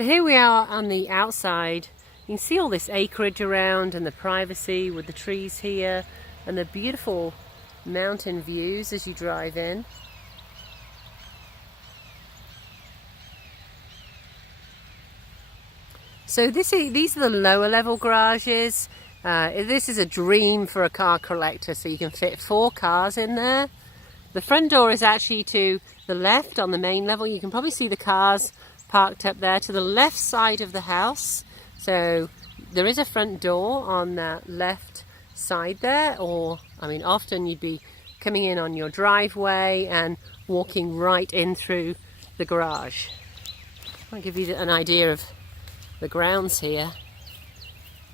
So here we are on the outside. You can see all this acreage around and the privacy with the trees here and the beautiful mountain views as you drive in. So these are the lower level garages. This is a dream for a car collector, so you can fit 4 cars in there. The front door is actually to the left on the main level. You can probably see the cars parked up there to the left side of the house. So there is a front door on the left side there, or I mean often you'd be coming in on your driveway and walking right in through the garage. I'll give you an idea of the grounds here.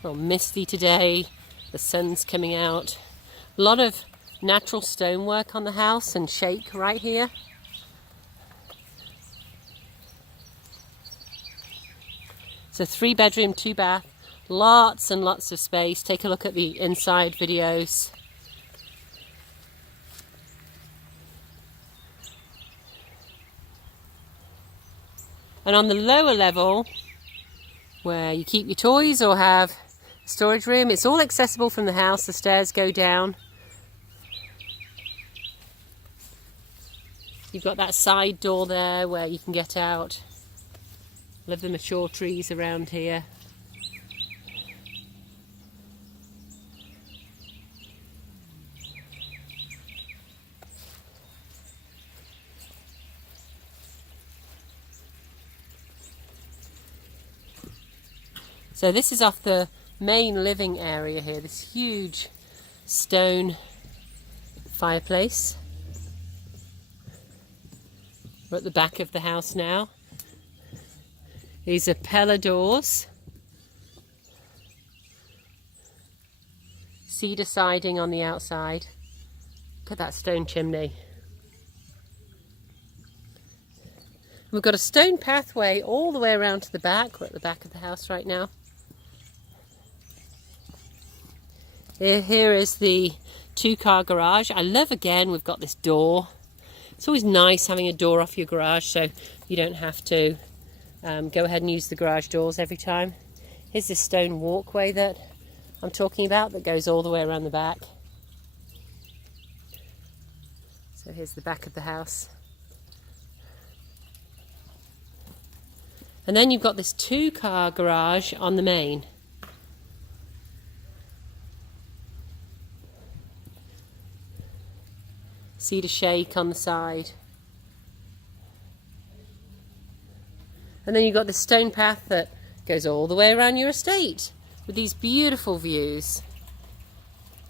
A little misty today, the sun's coming out. A lot of natural stonework on the house and shake right here. It's a 3-bedroom, 2-bath, lots and lots of space. Take a look at the inside videos. And on the lower level, where you keep your toys or have a storage room, it's all accessible from the house. The stairs go down. You've got that side door there where you can get out. Love the mature trees around here. So this is off the main living area here, this huge stone fireplace. We're at the back of the house now. These are Pella doors. Cedar siding on the outside. Look at that stone chimney. We've got a stone pathway all the way around to the back. We're at the back of the house right now. Here is the 2-car garage. I love, again, we've got this door. It's always nice having a door off your garage so you don't have to go ahead and use the garage doors every time. Here's this stone walkway that I'm talking about that goes all the way around the back. So here's the back of the house. And then you've got this 2-car garage on the main. Cedar shake on the side. And then you've got this stone path that goes all the way around your estate with these beautiful views.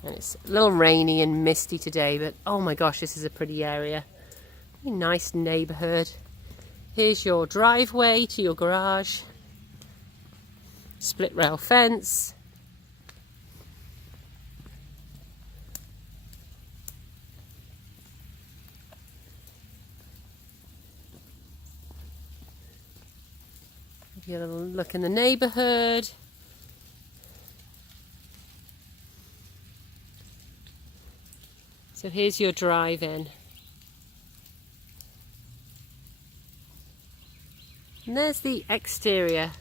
And it's a little rainy and misty today, but oh my gosh, this is a pretty area. Really nice neighbourhood. Here's your driveway to your garage. Split rail fence. Give you a little look in the neighbourhood. So here's your drive-in. And there's the exterior